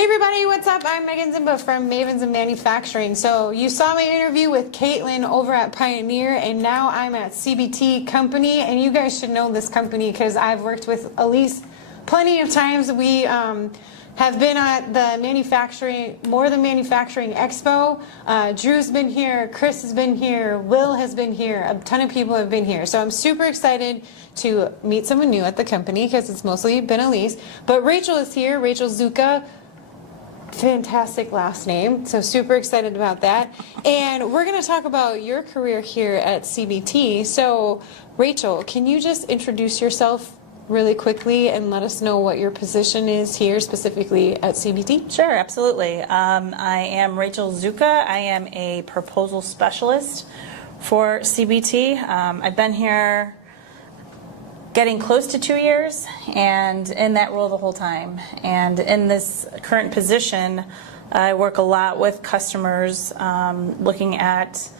Hey everybody, what's up? I'm Megan Zimba from Mavens in Manufacturing. So you saw my interview with Caitlin over at Pioneer, and now I'm at CBT Company, and you guys should know this company because I've worked with Elise plenty of times. We have been at the More Than Manufacturing Expo. Drew's been here, Chris has been here, Will has been here, a ton of people have been here. So I'm super excited to meet someone new at the company because it's mostly been Elise. But Rachel is here, Rachel Zucca. Fantastic last name, so super excited about that. And we're going to talk about your career here at CBT. So Rachel, can you just introduce yourself really quickly and let us know what your position is here specifically at CBT? Sure, absolutely. I am Rachel Zucca. I am a proposal specialist for CBT. I've been here getting close to 2 years and in that role the whole time. And in this current position, I work a lot with customers looking at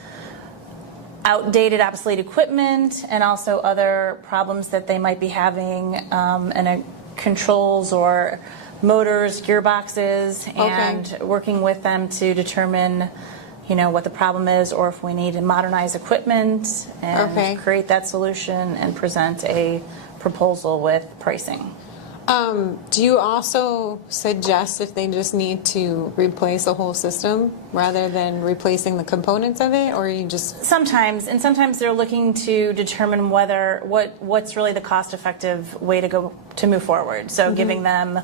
outdated, obsolete equipment and also other problems that they might be having in controls or motors, gearboxes, and working with them to determine what the problem is, or if we need to modernize equipment and create that solution and present a proposal with pricing. Do you also suggest if they just need to replace the whole system rather than replacing the components of it, or you just... Sometimes they're looking to determine what's really the cost-effective way to move forward. So giving them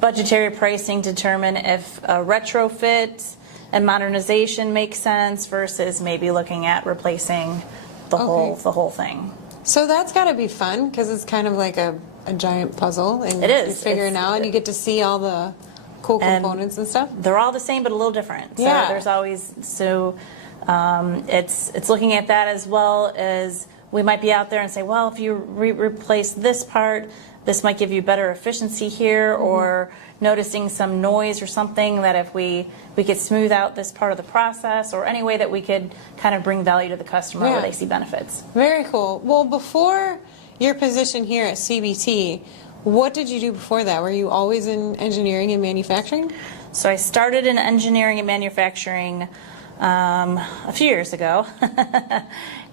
budgetary pricing to determine if a retrofit and modernization makes sense versus maybe looking at replacing the whole thing. So that's got to be fun because it's kind of like a giant puzzle, and it is. You're figuring out, and you get to see all the cool components and stuff. They're all the same, but a little different. So there's always it's looking at that as well as we might be out there and say, well, if you replace this part, this might give you better efficiency here, or noticing some noise or something that if we could smooth out this part of the process, or any way that we could kind of bring value to the customer where they see benefits. Very cool. Well, before your position here at CBT, what did you do before that? Were you always in engineering and manufacturing? So I started in engineering and manufacturing a few years ago.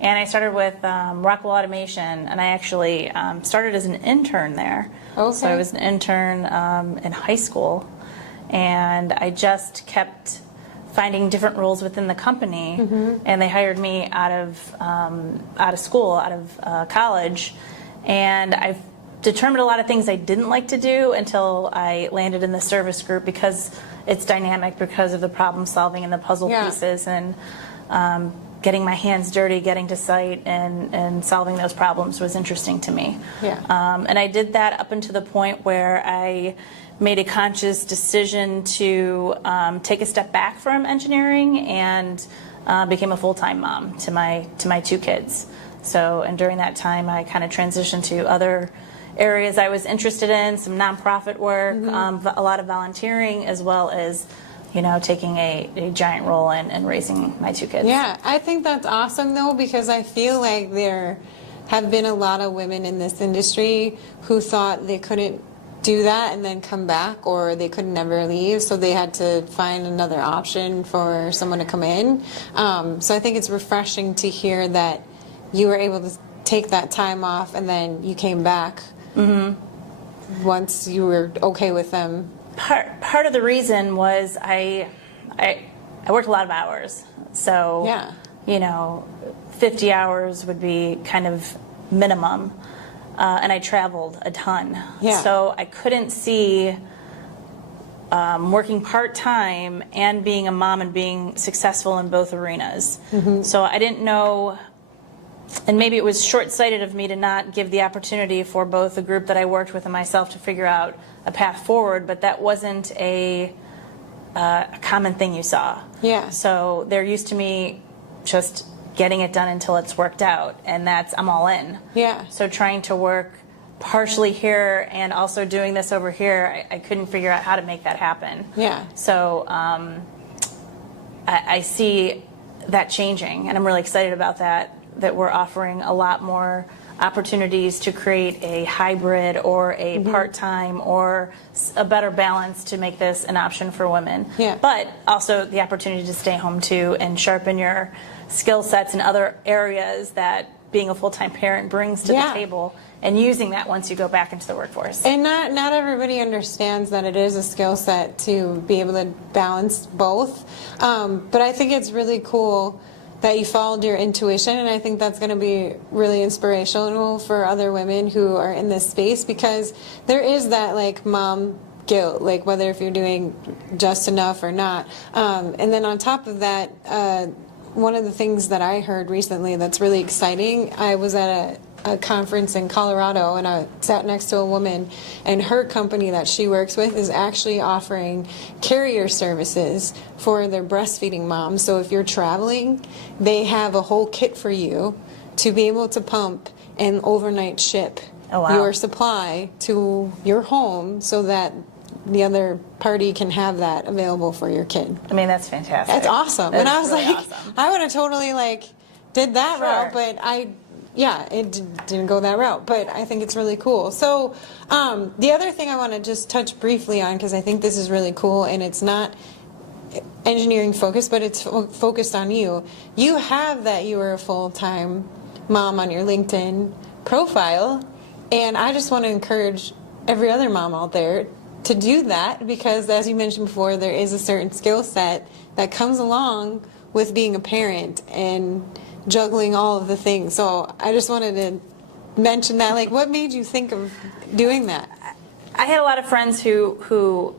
And I started with Rockwell Automation, and I actually started as an intern there. So I was an intern in high school, and I just kept finding different roles within the company, and they hired me out of school, out of college, and I've determined a lot of things I didn't like to do until I landed in the service group, because it's dynamic because of the problem solving and the puzzle pieces, and getting my hands dirty, getting to site and solving those problems was interesting to me. And I did that up until the point where I made a conscious decision to take a step back from engineering and became a full-time mom to my two kids. So, and during that time I kind of transitioned to other areas I was interested in, some nonprofit work, a lot of volunteering, as well as taking a giant role in raising my two kids. Yeah, I think that's awesome though, because I feel like there have been a lot of women in this industry who thought they couldn't do that and then come back, or they could never leave, so they had to find another option for someone to come in. So I think it's refreshing to hear that you were able to take that time off and then you came back once you were okay with them. Part of the reason was I worked a lot of hours, so 50 hours would be kind of minimum, and I traveled a ton. So I couldn't see working part-time and being a mom and being successful in both arenas. So I didn't know, and maybe it was short-sighted of me to not give the opportunity for both the group that I worked with and myself to figure out a path forward, but that wasn't a common thing you saw. So they're used to me just getting it done until it's worked out, and I'm all in. So trying to work partially here and also doing this over here, I couldn't figure out how to make that happen. So I see that changing, and I'm really excited about that we're offering a lot more opportunities to create a hybrid or a part-time or a better balance to make this an option for women. Yeah. But also the opportunity to stay home too and sharpen your skill sets in other areas that being a full-time parent brings to the table, and using that once you go back into the workforce. And not everybody understands that it is a skill set to be able to balance both. But I think it's really cool that you followed your intuition, and I think that's going to be really inspirational for other women who are in this space, because there is that like mom guilt, like whether if you're doing just enough or not. And then on top of that, one of the things that I heard recently that's really exciting, I was at a conference in Colorado, and I sat next to a woman, and her company that she works with is actually offering carrier services for their breastfeeding moms. So if you're traveling, they have a whole kit for you to be able to pump and overnight ship your supply to your home so that the other party can have that available for your kid. I mean, that's fantastic. That's awesome. That and I was really like, awesome. I would have totally like did that route, but didn't go that route. But I think it's really cool. So the other thing I want to just touch briefly on, because I think this is really cool, and it's not engineering focused, but it's focused on you. You have that you were a full-time mom on your LinkedIn profile, and I just want to encourage every other mom out there to do that, because as you mentioned before, there is a certain skill set that comes along with being a parent and juggling all of the things. So I just wanted to mention that. Like, what made you think of doing that? I had a lot of friends who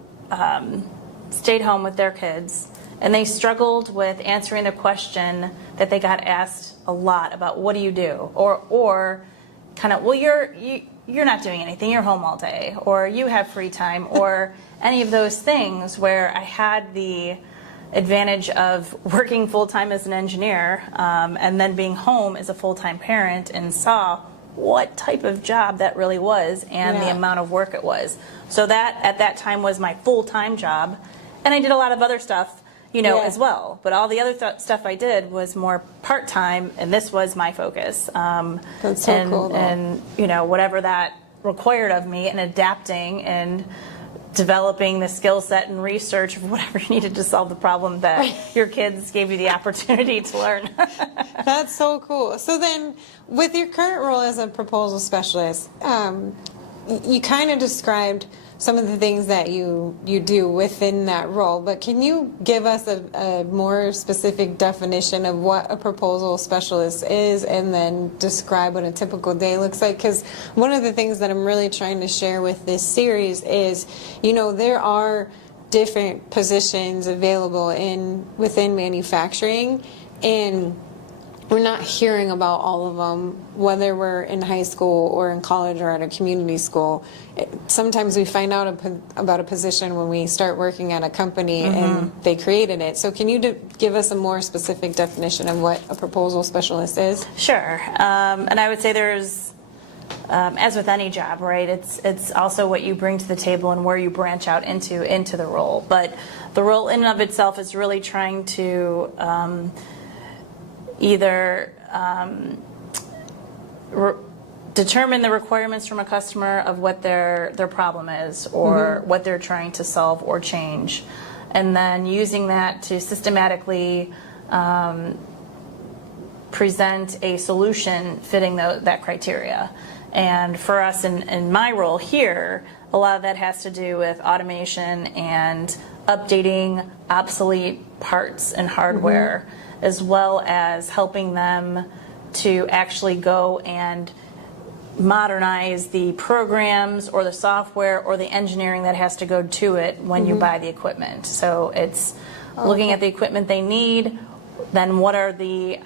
stayed home with their kids, and they struggled with answering the question that they got asked a lot about, what do you do? Or kind of, well, you're not doing anything, you're home all day, or you have free time, or any of those things, where I had the advantage of working full-time as an engineer, and then being home as a full-time parent, and saw what type of job that really was and the amount of work it was. So that at that time was my full-time job, and I did a lot of other stuff, as well. But all the other stuff I did was more part-time, and this was my focus. That's so cool, though. And whatever that required of me, and adapting and developing the skill set and research of whatever you needed to solve the problem that your kids gave you the opportunity to learn. That's so cool. So then, with your current role as a proposal specialist, you kind of described some of the things that you do within that role, but can you give us a more specific definition of what a proposal specialist is, and then describe what a typical day looks like? Because one of the things that I'm really trying to share with this series is, there are different positions available within manufacturing, and we're not hearing about all of them, whether we're in high school or in college or at a community school. Sometimes we find out about a position when we start working at a company and they created it. So can you give us a more specific definition of what a proposal specialist is? Sure. And I would say there's, as with any job, right, it's also what you bring to the table and where you branch out into the role. But the role in and of itself is really trying to either determine the requirements from a customer of what their problem is, or what they're trying to solve or change, and then using that to systematically present a solution fitting that criteria. And for us in my role here, a lot of that has to do with automation and updating obsolete parts and hardware, as well as helping them to actually go and modernize the programs or the software or the engineering that has to go to it when you buy the equipment. So it's looking at the equipment they need, then what are the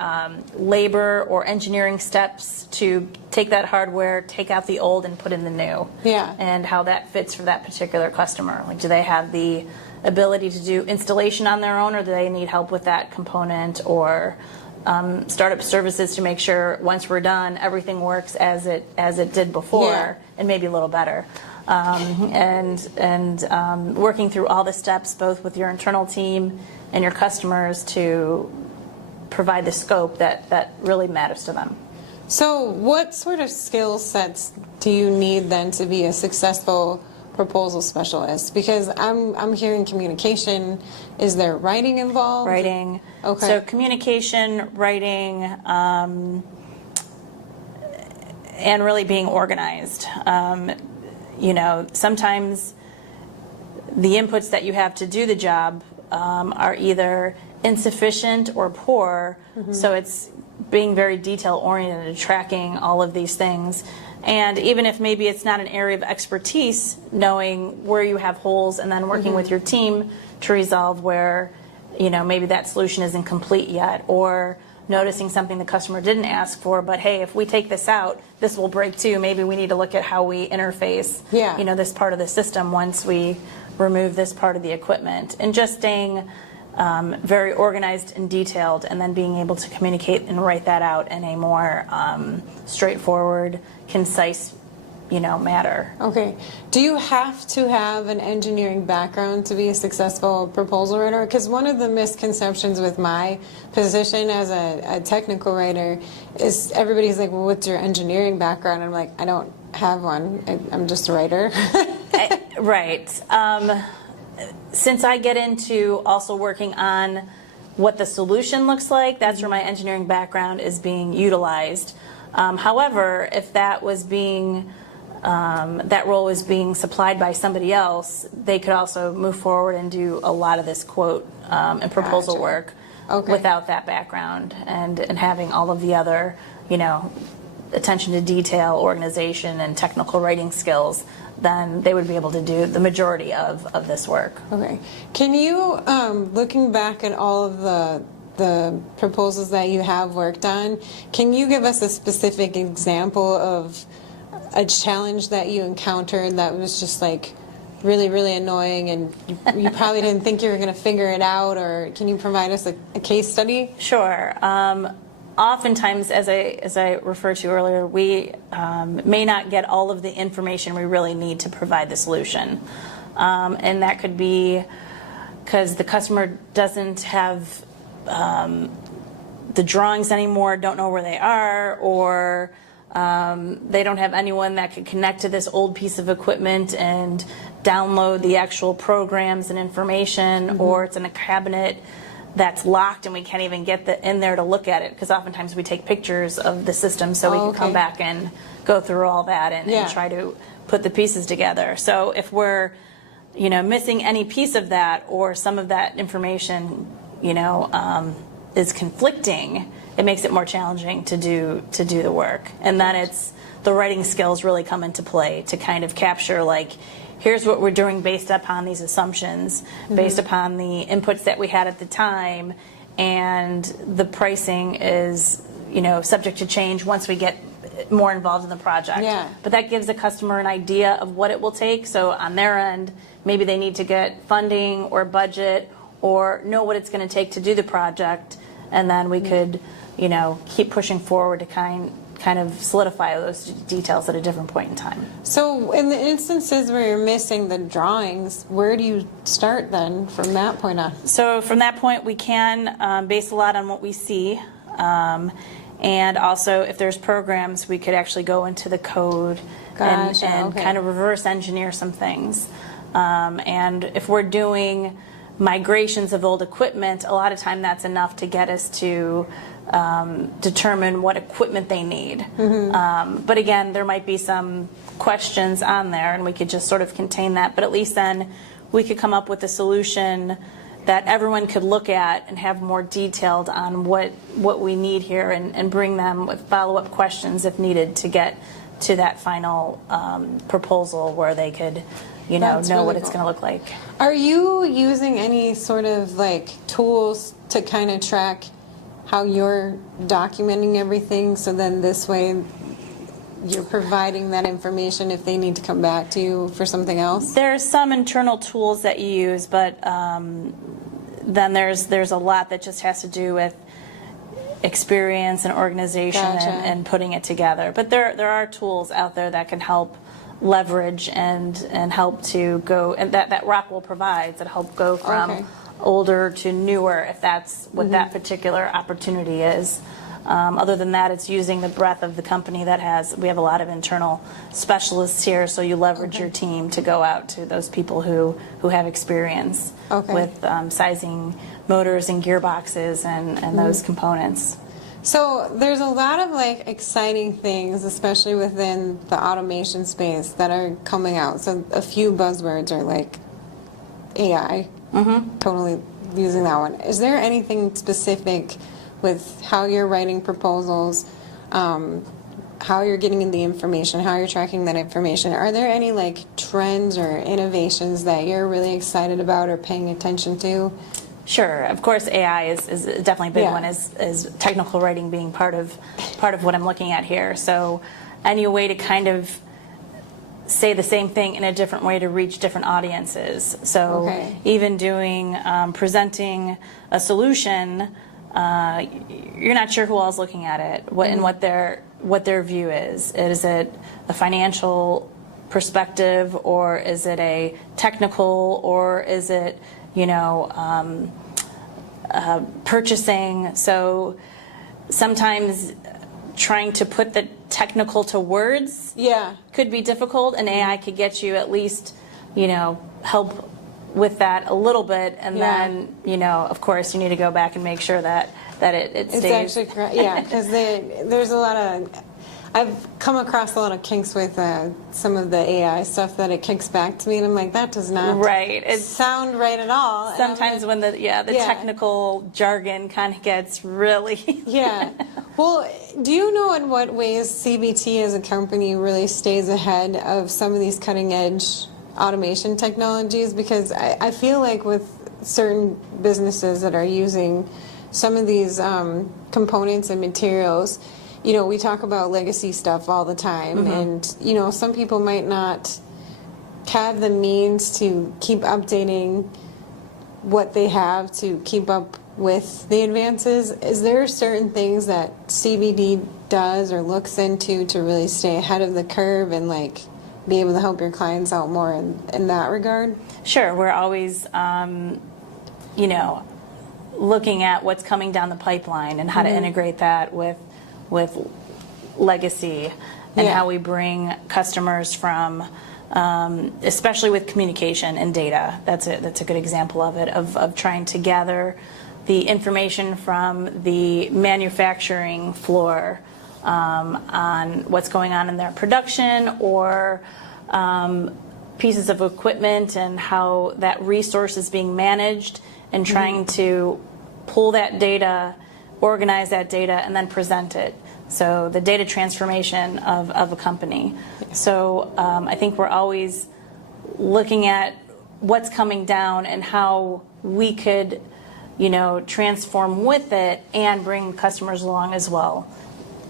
labor or engineering steps to take that hardware, take out the old and put in the new, and how that fits for that particular customer. Like, do they have the ability to do installation on their own, or do they need help with that component, or startup services to make sure once we're done everything works as it did before, and maybe a little better. And working through all the steps, both with your internal team and your customers, to provide the scope that really matters to them. So what sort of skill sets do you need then to be a successful proposal specialist? Because I'm hearing communication. Is there writing involved? Writing. Okay. So communication, writing, and really being organized. Sometimes the inputs that you have to do the job are either insufficient or poor. So it's being very detail oriented, tracking all of these things. And even if maybe it's not an area of expertise, knowing where you have holes and then working with your team to resolve where, maybe that solution isn't complete yet, or noticing something the customer didn't ask for, but hey, if we take this out, this will break too. Maybe we need to look at how we interface, this part of the system once we remove this part of the equipment. And just staying very organized and detailed, and then being able to communicate and write that out in a more straightforward, concise, matter. Okay. Do you have to have an engineering background to be a successful proposal writer? Because one of the misconceptions with my position as a technical writer is everybody's like, well, what's your engineering background? I'm like, I don't have one. I'm just a writer. Right. Since I get into also working on what the solution looks like, that's where my engineering background is being utilized. However, if that role was being supplied by somebody else, they could also move forward and do a lot of this quote and proposal work without that background, and having all of the other, attention to detail, organization, and technical writing skills. Then they would be able to do the majority of this work. Okay. Can you, looking back at all of the proposals that you have worked on, can you give us a specific example of a challenge that you encountered that was just like really, really annoying, and you probably didn't think you were going to figure it out? Or can you provide us a case study? Sure. Oftentimes, as I referred to earlier, we may not get all of the information we really need to provide the solution. And that could be because the customer doesn't have the drawings anymore, don't know where they are, or they don't have anyone that could connect to this old piece of equipment and download the actual programs and information, or it's in a cabinet that's locked and we can't even get in there to look at it, because oftentimes we take pictures of the system so we can come back and go through all that and try to put the pieces together. So if we're missing any piece of that, or some of that information is conflicting, it makes it more challenging to do the work. And then it's the writing skills really come into play to kind of capture, like, here's what we're doing based upon these assumptions, based upon the inputs that we had at the time, and the pricing is, subject to change once we get more involved in the project. Yeah. But that gives the customer an idea of what it will take. So on their end, maybe they need to get funding or budget, or know what it's going to take to do the project, and then we could, keep pushing forward to kind of solidify those details at a different point in time. So in the instances where you're missing the drawings, where do you start then from that point on? So from that point, we can base a lot on what we see. And also, if there's programs, we could actually go into the code and kind of reverse engineer some things. And if we're doing migrations of old equipment, a lot of time that's enough to get us to determine what equipment they need. But again, there might be some questions on there, and we could just sort of contain that. But at least then we could come up with a solution that everyone could look at and have more detailed on what we need here, and bring them with follow-up questions if needed to get to that final proposal where they could know really what it's going to look like. Are you using any sort of like tools to kind of track how you're documenting everything, so then this way you're providing that information if they need to come back to you for something else? There's some internal tools that you use, but then there's a lot that just has to do with experience and organization and putting it together. But there are tools out there that can help leverage and help to go, and that Rockwell provides, that help go from older to newer, if that's what that particular opportunity is. Other than that, it's using the breadth of the company we have a lot of internal specialists here, so you leverage your team to go out to those people who have experience with sizing motors and gearboxes and those components. So there's a lot of like exciting things, especially within the automation space, that are coming out. So a few buzzwords are like AI, totally using that one. Is there anything specific with how you're writing proposals, how you're getting the information, how you're tracking that information? Are there any like trends or innovations that you're really excited about or paying attention to? Sure. Of course, AI is definitely a big one, is technical writing being part of what I'm looking at here. So any way to kind of say the same thing in a different way to reach different audiences. So even doing, presenting a solution, you're not sure who all's looking at it, and what their view is. Is it a financial perspective, or is it a technical, or is it purchasing? So sometimes trying to put the technical to words could be difficult, and AI could get you at least, help with that a little bit, and then, of course, you need to go back and make sure that it stays. It's actually correct, because there's a lot of, I've come across a lot of kinks with some of the AI stuff that it kicks back to me, and I'm like, that does not sound right at all. Sometimes when the technical jargon kind of gets really... Well, do you know in what ways CBT as a company really stays ahead of some of these cutting edge automation technologies? Because I feel like with certain businesses that are using some of these components and materials, we talk about legacy stuff all the time, and some people might not have the means to keep updating what they have to keep up with the advances. Is there certain things that CBD does or looks into to really stay ahead of the curve and like be able to help your clients out more in that regard? Sure. We're always looking at what's coming down the pipeline and how to integrate that with legacy, and how we bring customers from, especially with communication and data. That's a good example of it, of trying to gather the information from the manufacturing floor on what's going on in their production, or pieces of equipment and how that resource is being managed, and trying to pull that data, organize that data, and then present it. So the data transformation of a company. So I think we're always looking at what's coming down and how we could, transform with it and bring customers along as well,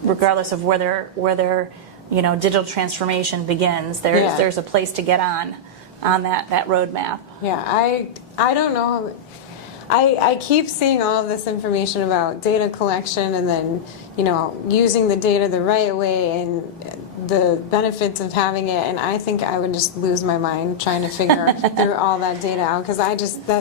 regardless of where their digital transformation begins. There's a place to get on that roadmap. I don't know. I keep seeing all of this information about data collection, and then using the data the right way and the benefits of having it, and I think I would just lose my mind trying to figure through all that data out, because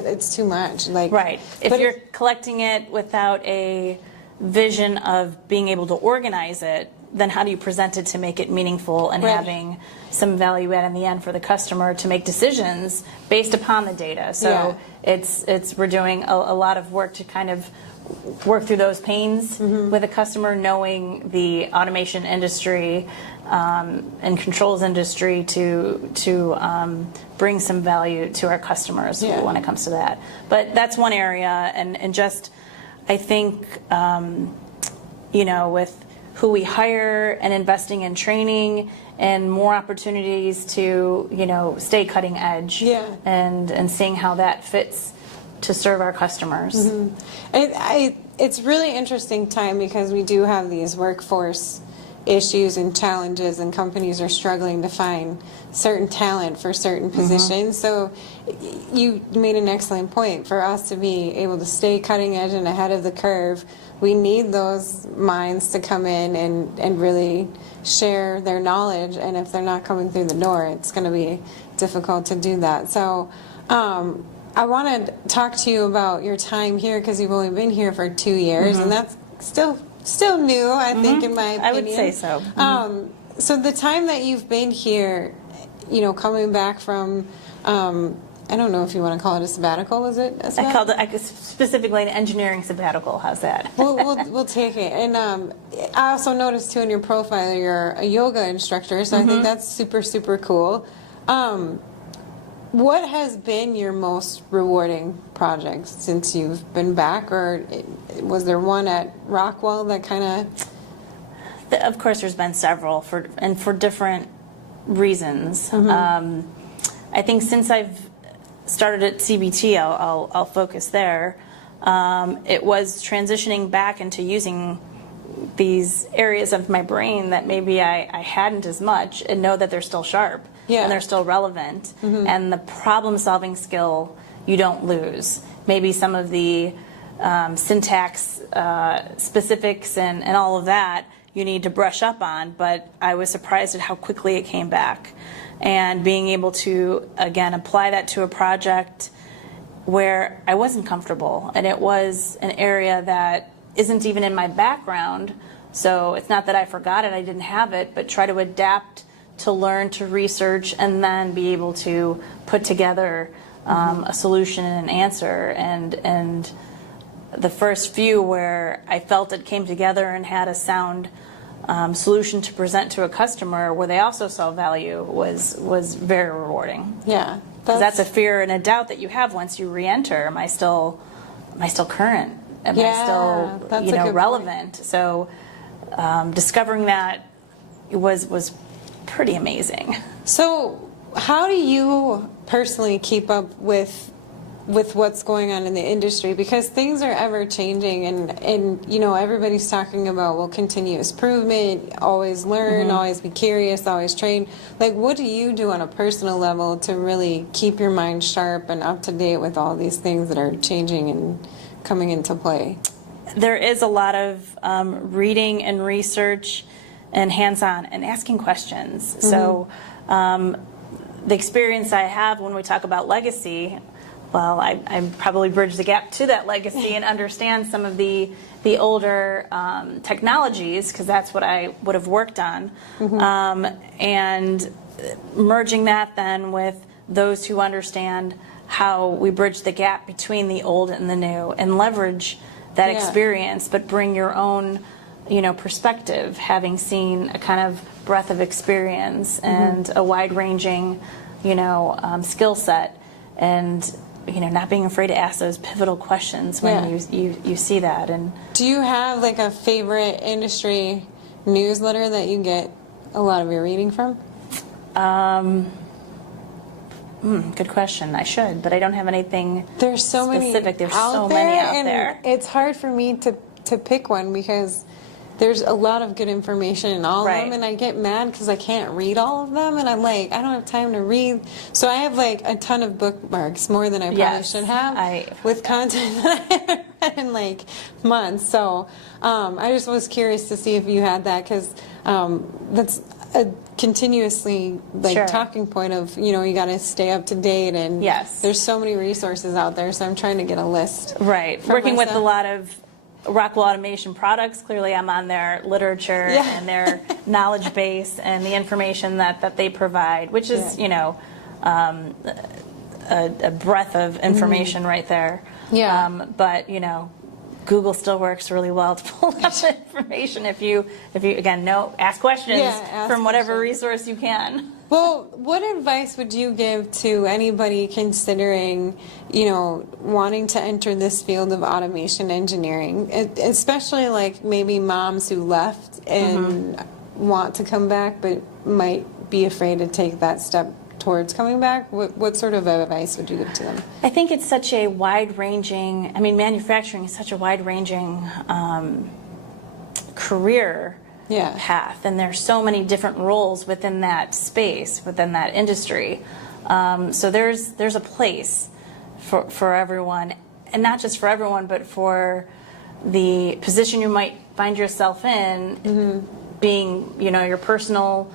it's too much. If you're collecting it without a vision of being able to organize it, then how do you present it to make it meaningful and having some value add in the end for the customer to make decisions based upon the data? So we're doing a lot of work to kind of work through those pains with a customer, knowing the automation industry and controls industry to bring some value to our customers when it comes to that. But that's one area, and just I think with who we hire and investing in training and more opportunities to stay cutting edge, and seeing how that fits to serve our customers. It's really interesting time, because we do have these workforce issues and challenges, and companies are struggling to find certain talent for certain positions. So you made an excellent point. For us to be able to stay cutting edge and ahead of the curve, we need those minds to come in and really share their knowledge, and if they're not coming through the door, it's going to be difficult to do that. So I want to talk to you about your time here, because you've only been here for 2 years, and that's still still new, I think, in my opinion. I would say so. So the time that you've been here, you know, coming back from, I don't know if you want to call it a sabbatical, was it? I called it specifically an engineering sabbatical. How's that? We'll take it. And I also noticed too in your profile you're a yoga instructor, so I think that's super, super cool. What has been your most rewarding project since you've been back, or was there one at Rockwell that kind of? Of course, there's been several for different reasons. I think since I've started at CBT, I'll focus there. It was transitioning back into using these areas of my brain that maybe I hadn't as much, and know that they're still sharp and they're still relevant. And the problem-solving skill you don't lose. Maybe some of the syntax specifics and all of that you need to brush up on, but I was surprised at how quickly it came back. And being able to, again, apply that to a project where I wasn't comfortable, and it was an area that isn't even in my background, so it's not that I forgot it, I didn't have it, but try to adapt to learn, to research, and then be able to put together a solution and an answer. And the first few where I felt it came together and had a sound solution to present to a customer where they also saw value was very rewarding. Yeah, that's a fear and a doubt that you have once you re-enter. Am I still current? Am I still relevant? Point. So discovering that was pretty amazing. So how do you personally keep up with what's going on in the industry, because things are ever changing, and you know, everybody's talking about, well, continuous improvement, always learn, always be curious, always train. Like, what do you do on a personal level to really keep your mind sharp and up to date with all these things that are changing and coming into play? There is a lot of reading and research and hands-on and asking questions. So the experience I have when we talk about legacy, well, I probably bridge the gap to that legacy and understand some of the older technologies, because that's what I would have worked on, and merging that then with those who understand how we bridge the gap between the old and the new, and leverage that experience, but bring your own, perspective, having seen a kind of breadth of experience and a wide-ranging, skill set, and not being afraid to ask those pivotal questions when you see that. And do you have like a favorite industry newsletter that you get a lot of your reading from? Good question. I should, but I don't have anything. There's so specific. Many There's so many out there. It's hard for me to pick one, because there's a lot of good information in all of them, and I get mad because I can't read all of them, and I'm like, I don't have time to read. So I have like a ton of bookmarks, more than I probably should have, with content that I haven't read in like months. So I just was curious to see if you had that, because that's a continuously talking point of, you got to stay up to date, and there's so many resources out there, so I'm trying to get a list. Working with a lot of Rockwell Automation products, clearly I'm on their literature and their knowledge base and the information that they provide, which is, a breadth of information right there. But, Google still works really well to pull up the information if you again ask questions from whatever resource you can. Well, what advice would you give to anybody considering, wanting to enter this field of automation engineering, especially like maybe moms who left and want to come back but might be afraid to take that step towards coming back? What sort of advice would you give to them? I think it's such a wide-ranging, manufacturing is such a wide-ranging career path, and there's so many different roles within that space, within that industry. So there's a place for everyone, and not just for everyone, but for the position you might find yourself in, being, your personal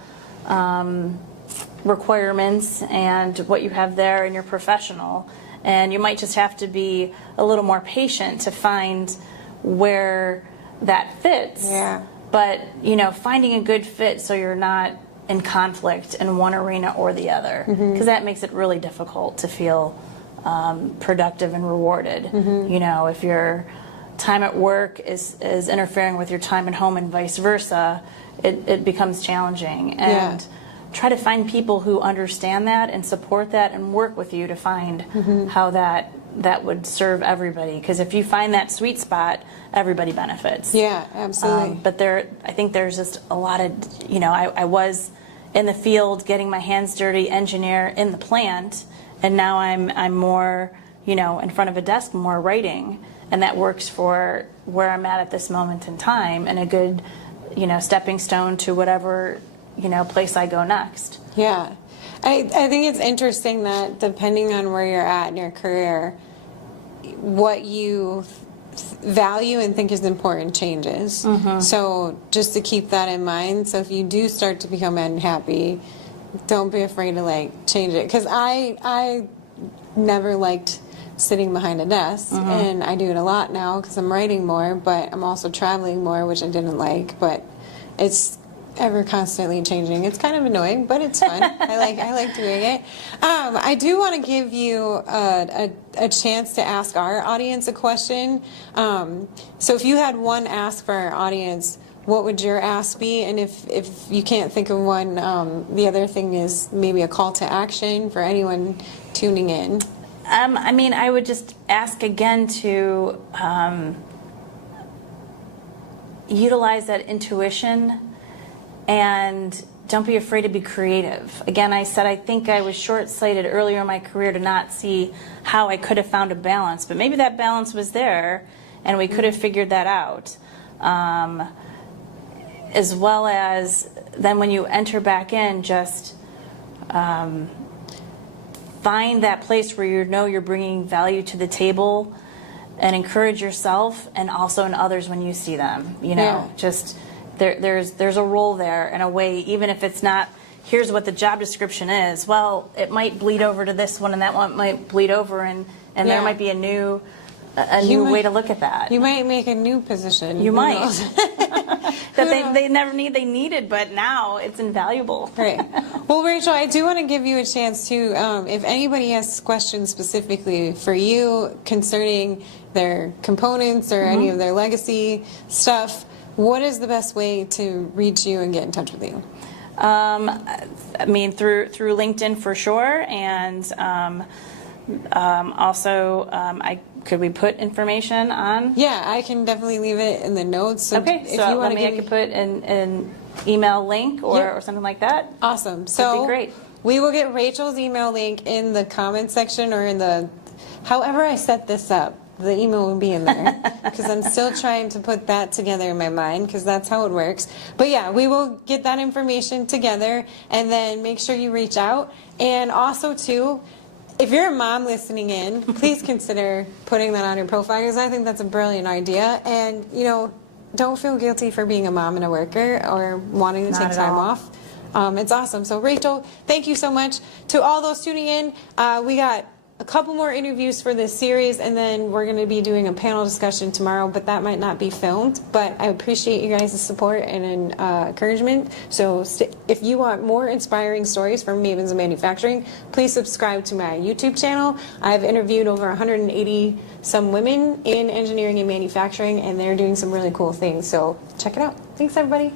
requirements and what you have there in your professional, and you might just have to be a little more patient to find where that fits. Yeah. But, you know, finding a good fit so you're not in conflict in one arena or the other, because that makes it really difficult to feel productive and rewarded. You know, if your time at work is interfering with your time at home and vice versa, it becomes challenging. And try to find people who understand that and support that and work with you to find how that would serve everybody. Because if you find that sweet spot, everybody benefits. Yeah, absolutely. But I think there's just a lot of, you know, I was in the field getting my hands dirty, engineer in the plant, and now I'm more, you know, in front of a desk, more writing, and that works for where I'm at this moment in time, and a good, you know, stepping stone to whatever, you know, place I go next. Yeah. I think it's interesting that depending on where you're at in your career, what you value and think is important changes. So just to keep that in mind. So if you do start to become unhappy, don't be afraid to like change it. Because I never liked sitting behind a desk, and I do it a lot now because I'm writing more, but I'm also traveling more, which I didn't like. But it's ever constantly changing. It's kind of annoying, but it's fun. I like doing it. I do want to give you a chance to ask our audience a question. So if you had one ask for our audience, what would your ask be? And if you can't think of one, the other thing is maybe a call to action for anyone tuning in. I mean, I would just ask again to utilize that intuition and don't be afraid to be creative. Again, I said I think I was short-sighted earlier in my career to not see how I could have found a balance, but maybe that balance was there and we could have figured that out. As well as then when you enter back in, just find that place where you know you're bringing value to the table and encourage yourself and also in others when you see them. You know, just there's a role there in a way, even if it's not, here's what the job description is. Well, it might bleed over to this one and that one might bleed over and there might be a new way to look at that. You might make a new position. You might. That they never needed, but now it's invaluable. Great. Well, Rachel, I do want to give you a chance to, if anybody has questions specifically for you concerning their components or any of their legacy stuff, what is the best way to reach you and get in touch with you? I mean, through LinkedIn for sure, and also, could we put information on? Yeah, I can definitely leave it in the notes. So okay, if so you want I could put an email link or something like that. Awesome. So that'd be great. We will get Rachel's email link in the comment section or in the, however I set this up. The email will be in there because I'm still trying to put that together in my mind because that's how it works. But yeah, we will get that information together and then make sure you reach out. And also too, if you're a mom listening in, please consider putting that on your profile because I think that's a brilliant idea. And you know, don't feel guilty for being a mom and a worker or wanting to take time off. It's awesome. So Rachel, thank you so much. To all those tuning in, we got a couple more interviews for this series, and then we're going to be doing a panel discussion tomorrow, but that might not be filmed. But I appreciate you guys' support and encouragement. So if you want more inspiring stories from Mavens of Manufacturing, please subscribe to my YouTube channel. I've interviewed over 180 some women in engineering and manufacturing, and they're doing some really cool things. So check it out. Thanks, everybody.